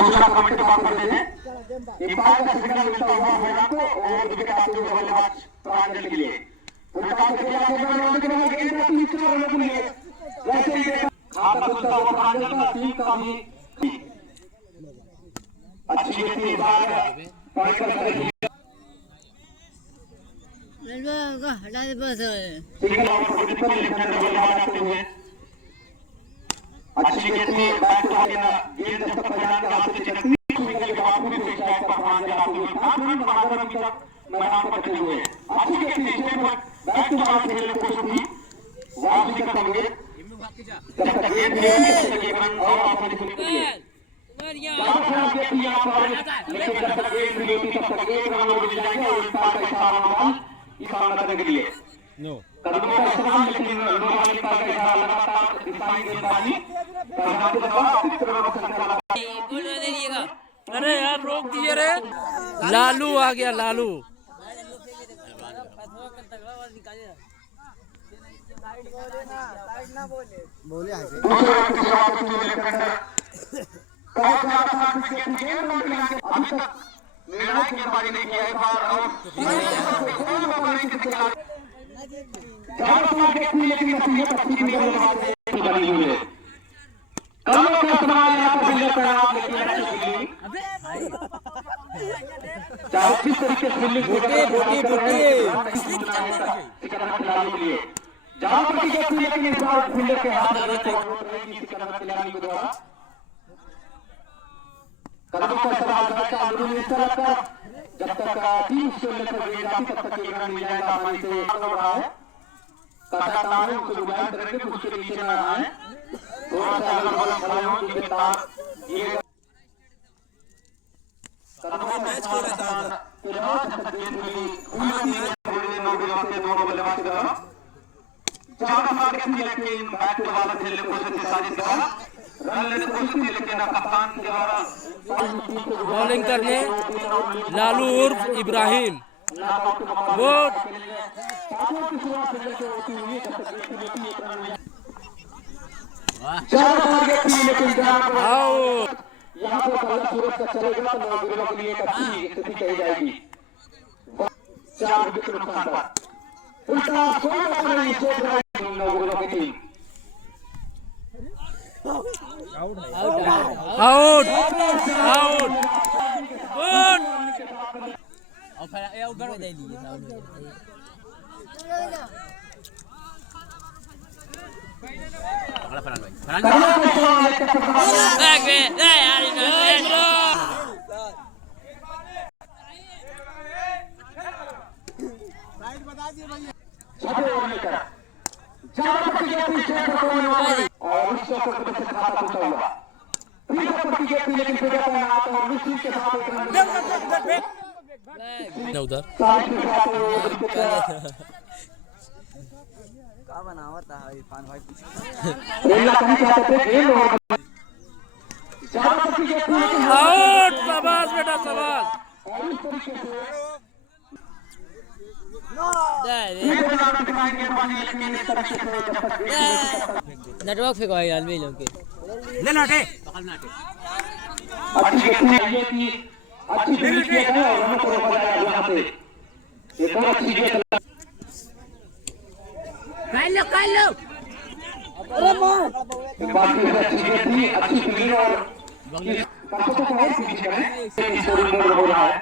दूसरा कमेंट बात करते थे एम्पायर का सिग्नल मिलता हुआ मैदान को और विकेट आते हुए बल्लेबाज प्रांजल के लिए उल्टा से खेला गया मैदान के बाहर गेंद का तीसरा रन के लिए जैसे ही खाता खुलता हुआ प्रांजल का टीम का भी अच्छी गेंद बाहर पॉइंट पर हटा दे बस सिंगल ओवर पर ट्रिपल लेफ्ट-हैंड बल्लेबाज आते हुए अच्छी गेंद में बैट टू गेंद जब तक मैदान के हाथ से चलती सिंगल के बाद पूरी स्ट्राइक पर प्रांजल आते हुए 8 रन बनाकर अभी तक मैदान पर बचे हुए अच्छी गेंद से स्टेप पर बैट टू बॉल खेलने की कोशिश की वापसी करते हुए जब तक गेंद नहीं लगी रन और आसानी से निकल गए चार खराब गेंद यहां पर लेकिन जब तक गेंद नहीं होती तब तक एक रन और मिल जाएंगे और इस बार का इशारा होगा इशारा करने के लिए कदमों का इस्तेमाल लेकिन नौवाली का इशारा लगातार दिखाई गेंदबाजी प्रधान के द्वारा अधिक रनों की संख्या अरे यार रोक दिए रे लालू आ गया लालू बोले दूसरे रन की शुरुआत होती है लेफ्ट-हैंडर बहुत ज्यादा साथ गेंद अभी तक निर्णायक गेंदबाजी नहीं किया है बार और कोई मौका नहीं किसी खिलाड़ी ज्यादा साथ गेंद लेकिन नसीहत अच्छी नहीं बल्लेबाज बनी हुई है कमलों का इस्तेमाल यहाँ पर फील्डर कर रहा लेकिन अच्छी फील्डिंग चाहे किस तरीके से फील्डिंग खिलाड़ी के लिए जहां पर टिकट थी लेकिन इस बार फील्डर के हाथ में खिलाड़ी के द्वारा कदमों का इस्तेमाल करके अंदरूनी हिस्सा लगकर जब तक टीम स्टोन पर गेंद आती तब तक एक रन मिल जाएगा आसानी से हो रहा है काटा तार है उसको गुजारिश करेंगे कि उसके नीचे न आए थोड़ा सा अगल बगल खड़े हों जिनके तार ये कदमों का इस्तेमाल के बाद जब तक गेंद मिली हुई नहीं है दोनों बल्लेबाज के द्वारा ज्यादा साथ गेंद लेकिन बैट के बाहर खेलने की कोशिश की साजिश के द्वारा रन लेने की कोशिश की लेकिन कप्तान के द्वारा बॉलिंग करने लालू उर्फ इब्राहिम वो यहाँ पर बल्ला सूरज का चलेगा तो नौजवानों के लिए एक अच्छी स्थिति कही जाएगी 4 विकेट नुकसान पर उल्टा कोई मौका नहीं सोच रहा है नौजवानों की टीम आउट आउट गुड और फिर ये उधर दे दिए अगला फरहान भाई बैक में ले यार साइड बता दिए भैया छठे ओवर में करा ज्यादा पट्टी के स्टेट पर कोई नहीं और उस चौके पर से खाता पूछा हुआ तीसरा पट्टी के लेकिन फिर आता है आता और निश्चित के साथ एक रन उधर का बनावता है इरफान भाई रेला कहीं चाहते थे गेंद और ज्यादा पट्टी के लेकिन आउट शाबाश बेटा शाबाश और इस तरीके से नेटवर्क फेंको यार भी लोग के ले नाटे अच्छी फील्ड है रनों को रोका जाएगा यहाँ से एक और अच्छी गेंद कर लो अरे मार बाकी अच्छी गेंद थी अच्छी फील्ड और पासों को और बीच करें स्कोर मोड़ हो रहा है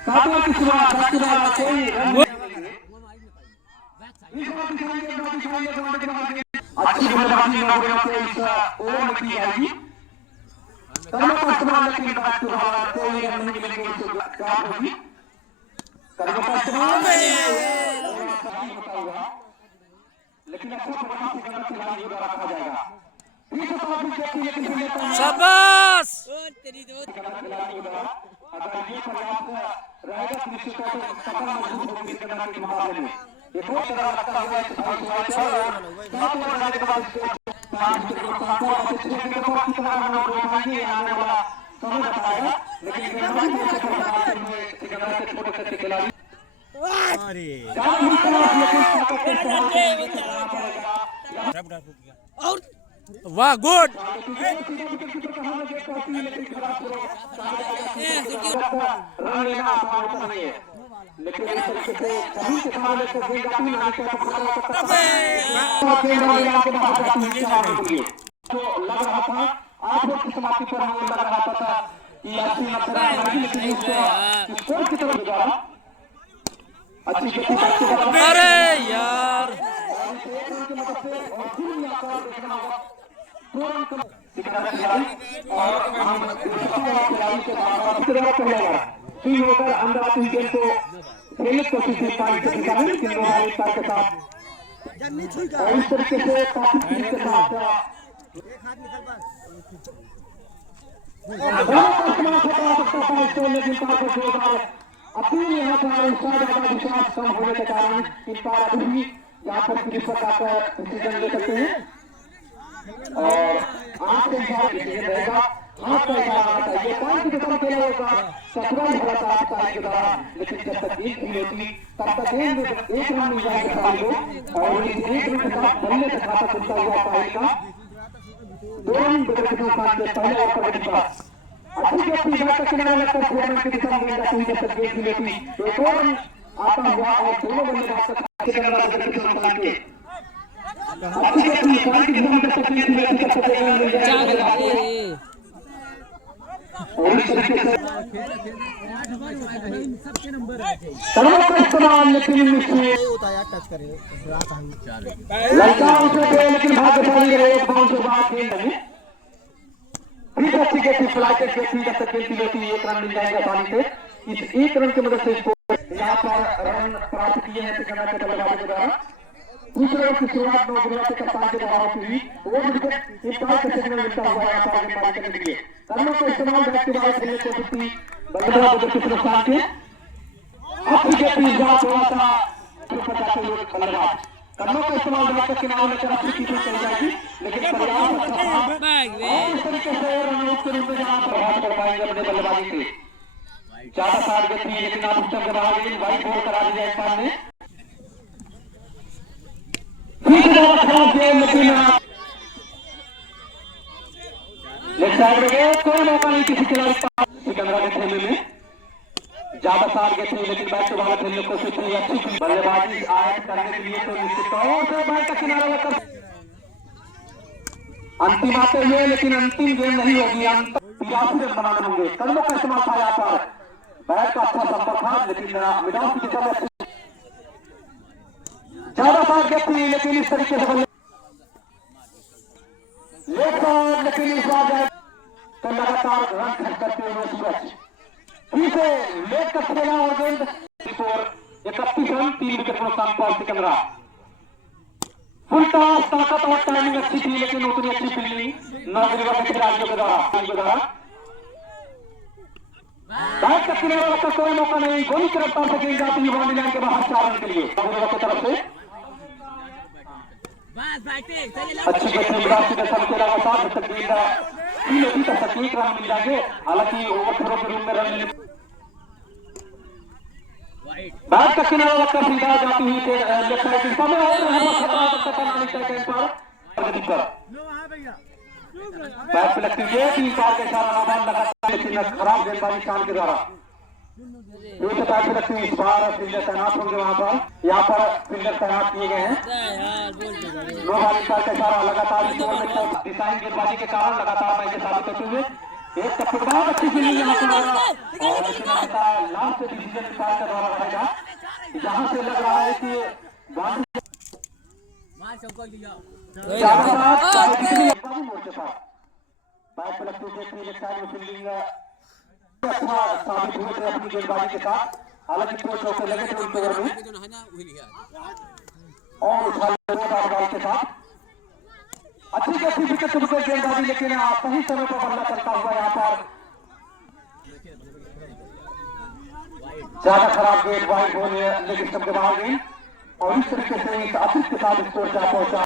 सातवां की शुरुआत कोई रन अच्छी बल्लेबाजी नौजवानों से इस ओवर में की जाएगी कदमों का इस्तेमाल लेकिन बैट टू बॉल कोई रन नहीं मिलेंगे इससे क्या होगी कदमों का इस्तेमाल लेकिन अच्छा प्रयास करना खिलाड़ी को रखा जाएगा शाबाश तेरी दोस्त खिलाड़ी को अगर ये प्रयास रहेगा तो निश्चित तौर पर सफल मजबूत होंगे करना के मुकाबले में ये बहुत तरह लगता हुआ है सात ओवर डालने के बाद 5 विकेट नुकसान हुआ और 6 विकेट के बाद कितना रन आउट हो पाएंगे आने वाला समय बताएगा लेकिन गेंदबाजी में सफल बनाते हुए सिकंदर के छोटे छोटे खिलाड़ी अरे लेकिन ताकत के साथ और वाह गुड रन लेना आसान होता नहीं है, लेकिन इस तरीके से कहीं के सवाल को गेंद आती है आने का खतरा हो सकता है। गेंद और इलाके के बाहर जाती है समाप्ति के लिए तो लग रहा था 8 ओवर की समाप्ति पर हमें लग रहा था कि ऐसी नजर नहीं, लेकिन स्कोर की तरफ जा रहा अच्छी गति से। अरे यार स्विंग होकर अंदर आती हुई गेंद को खेलने की कोशिश की पारी के साथ और इस तरीके से के साथ अपनी यहाँ पर विश्वास कम होने के कारण इन पार अभी यहाँ पर किसी प्रकार का डिसीजन ले सकते हैं और आंख के इशारा डिसीजन रहेगा, हाथ का इशारा होना चाहिए। पॉइंट की तरफ खेला होगा सतरंज भरा था साइड के द्वारा, लेकिन जब तक गेंद नहीं होती तब तक गेंद एक रन मिल जाएगा साइड को और इस एक रन के साथ बल्ले का खाता खुलता हुआ साइड का 2 रन विकेट के साथ पहले ओवर पर विकेट अच्छी अपनी बात किनारे लगकर टूर्नामेंट की दिशा में गेंद आती है। जब तक गेंद नहीं होती एक और रन आता हुआ और दोनों बल्लेबाज के किनारे विकेट के साथ के अच्छी अपनी बात की दिशा में जब तक गेंद नहीं होती तब तक गेंद मिल जाएगा और इस तरीके से सर्वों का इस्तेमाल लेकिन इसमें टच करे लड़का उसे गए लेकिन भाग्यशाली रहे एक बाउंस के बाद गेंद नहीं फिर अच्छी गेंद फ्लाइटेड गेंद जब तक गेंद लेती एक रन मिल जाएगा आसानी से। इस एक रन की मदद से इसको यहाँ पर रन प्राप्त किए हैं सिकंदर के बल्लेबाज के द्वारा। दूसरे ओवर की शुरुआत में गुजरात के कप्तान के द्वारा हुई वो विकेट इम्पायर का सिग्नल मिलता हुआ यहाँ पर गेंदबाजी करने के लिए कर्मों का इस्तेमाल बैट के बाद खेलने को सकती बल्लेबाज के स्थान के अच्छी गेंद थोड़ा सा जाते हुए बल्लेबाज कर्मों का इस्तेमाल बैट के किनारे में तरफ से चली जाएगी लेकिन इस तरीके से रन आउट के रूप में जहाँ प्रभाव कर पाएंगे अपने बल्लेबाजी से। ज्यादा साठ गेंद थी लेकिन आप उस के बाहर गेंद वाइड बॉल करा दी जाए सामने खराब गेंद लेकिन लेफ्ट साइड में गए कोई मौका नहीं किसी खिलाड़ी सिकंदरा के खेलने में ज्यादा साल के थे लेकिन बैट के बाहर खेलने की कोशिश की अच्छी बल्लेबाजी आयत करने के लिए तो निश्चित तौर से बैट का किनारा लेकर अंतिम आते हुए लेकिन अंतिम गेंद नहीं होगी 83 रन बनाने होंगे। कदमों का इस्तेमाल था यहाँ पर बैट का अच्छा संपर्क था लेकिन मिडाउन की दिशा में ज्यादा साल के थी लेकिन इस तरीके से लेकिन इस बार तो लगातार रन खर्च करते हुए सूरज फिर से लेग कर खेला और गेंद 31 रन 3 विकेट को नुकसान पर सिकंदरा फुल टॉस ताकत और टाइमिंग अच्छी थी लेकिन उतनी अच्छी फील्डिंग नौजवान के खिलाड़ियों के द्वारा बैट का किनारा रखकर कोई मौका नहीं गोली की रफ्तार से गेंद जाती है बाउंड्री लाइन के बाहर 4 रन के लिए की तरफ से अच्छी गेंद एक रन मिल जाएंगे। हालांकि ओवर थ्रो के रूप में रन बैट का किनारा रखकर सीधा जाती हुई लेफ्ट साइड बैट पे लगती है 3 बार का इशारा नाबाद लगातार लेकिन खराब गेंदबाजी शान के द्वारा बैट पे लगती हुई इस बार फील्डर तैनात होंगे वहां पर यहाँ पर फील्डर तैनात किए गए हैं। नो बॉलिंग का इशारा लगातार डिजाइन गेंदबाजी के कारण लगातार मैच साबित होते हुए एक फुटबॉल अच्छी फील्डिंग यहाँ पर और लास्ट डिसीजन इम्पायर का द्वारा रहेगा जहां से लग रहा है कि बैट पे लगती हुई फील्डिंग साबित हुए थे अपनी गेंदबाजी के साथ। हालांकि 2 चौके लगे थे उनके ओवर में और बॉल के साथ अच्छी विकेट गेंदबाजी लेकिन सही समय पर बल्ला चलता हुआ यहाँ पर ज्यादा खराब गेंद वाइड बॉल लेग स्टंप के बाहर गई और इस तरीके से इस असिस्ट के साथ स्कोर जा पहुंचा।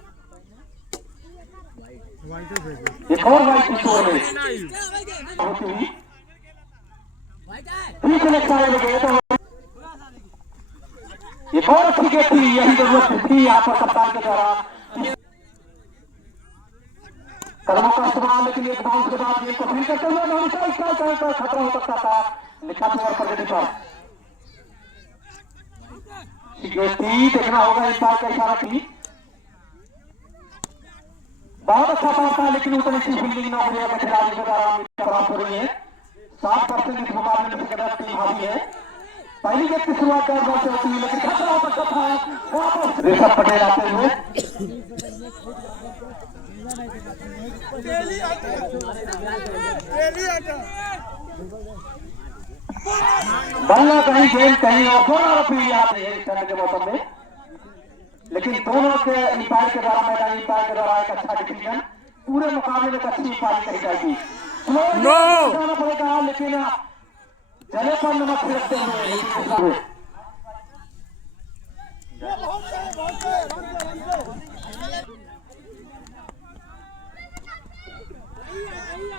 एक और वाइड स्कोर में होती हुई एक और अच्छी गेंद थी यही जरूरत थी यहाँ पर कप्तान के द्वारा कदमों का इस्तेमाल, लेकिन एक बाउंस के बाद गेंद को फील करते हुए खतरा हो सकता था। लिखा ओवर पर गति पर सिक्योरिटी देखना होगा, इस बार का इशारा की बहुत अच्छा पास था, लेकिन उतनी सी फील्डिंग न होने के खिलाड़ी के द्वारा प्राप्त हो रही है। 7% इस मुकाबले में सिकंदर टीम हावी है। पहली गेंद की शुरुआत कर बॉल से होती है, लेकिन खतरा हो सकता था। वापस ऋषभ पटेल आते हुए बल्ला कहीं गेंद कहीं और, दोनों आरोपी आते हैं इस तरह के मौसम में, लेकिन दोनों के अंपायर के द्वारा, मैदानी अंपायर के द्वारा एक अच्छा डिसीजन, पूरे मुकाबले में अच्छी अंपायरिंग कही जाएगी। जाना पड़ेगा, लेकिन जले पर नमक छिड़कते हुए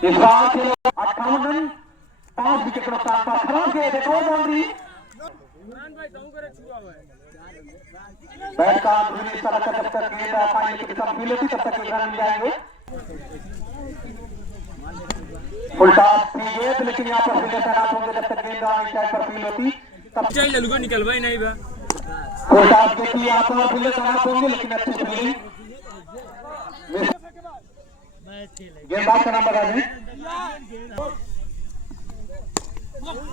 इस बार खेलो 58 रन, 5 विकेट नुकसान पर खराब किए थे। बाउंड्री बैट का धुनी इस तरह जब तक गेंद फाइनल की दिशा में होती तब तक रन मिल जाएंगे। फुल टॉस की गेंद, लेकिन यहाँ पर फील्डर तैनात होंगे जब तक गेंद साइड पर फील होती तब ललगो निकल भाई नहीं बा। फुल टॉस देखिए यहाँ पर फील्डर तैनात होंगे, लेकिन अच्छी फील्डिंग। गेंदबाज का नाम बता दें।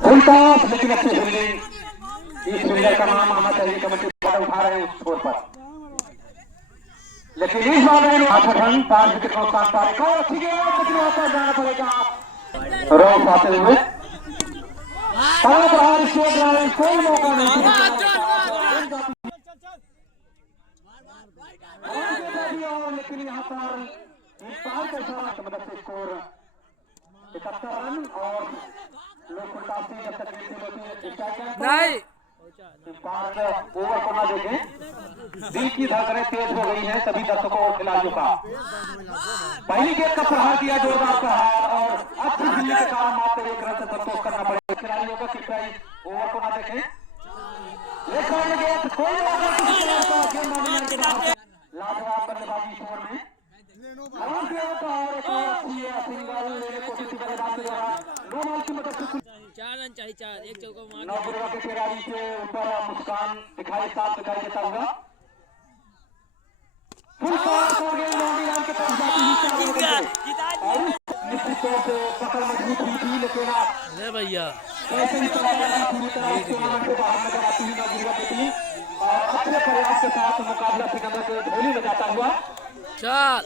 फुल टॉस, लेकिन अच्छी फील्डिंग। इस फील्डर का नाम आना चाहिए, कमेटी उठा रहे हैं उस स्कोर पर, लेकिन इस बार 8 रन 5 विकेट नुकसान पर एक और अच्छी गेंद, लेकिन वहां पर जाना पड़ेगा। रन पाते हुए कोई मौका नहीं, लेकिन यहाँ पर मदद से स्कोर 71 रन और लोग जब तक नहीं ओवर को ना देखें। दिल की धड़कनें तेज हो गई हैं सभी दर्शकों और खिलाड़ियों का। पहली गेंद का प्रहार किया, जोरदार प्रहार, और अच्छी फील्डिंग के कारण मात्र 1 रन से संतोष करना पड़ेगा खिलाड़ियों का। कृपया ओवर को ना देखें। लाजवाब बल्लेबाजी इस ओवर में, सिंगल 4 रन चाहिए, 4 एक चौका मार नौगुरवा के खिलाड़ी के ऊपर मुस्कान दिखाई साफ दिखाई देता हुआ फुल टॉस हो गया, लॉन्गी लाइन के तरफ जाती हुई निश्चित तौर से पकड़ मजबूत हुई थी, लेकिन अरे भैया कैसे भी पूरी तरह से टूर्नामेंट से बाहर नजर आती हुई नौगुरवा की टीम और अच्छे प्रयास के साथ मुकाबला सिकंदर के ढोली में जाता हुआ। चल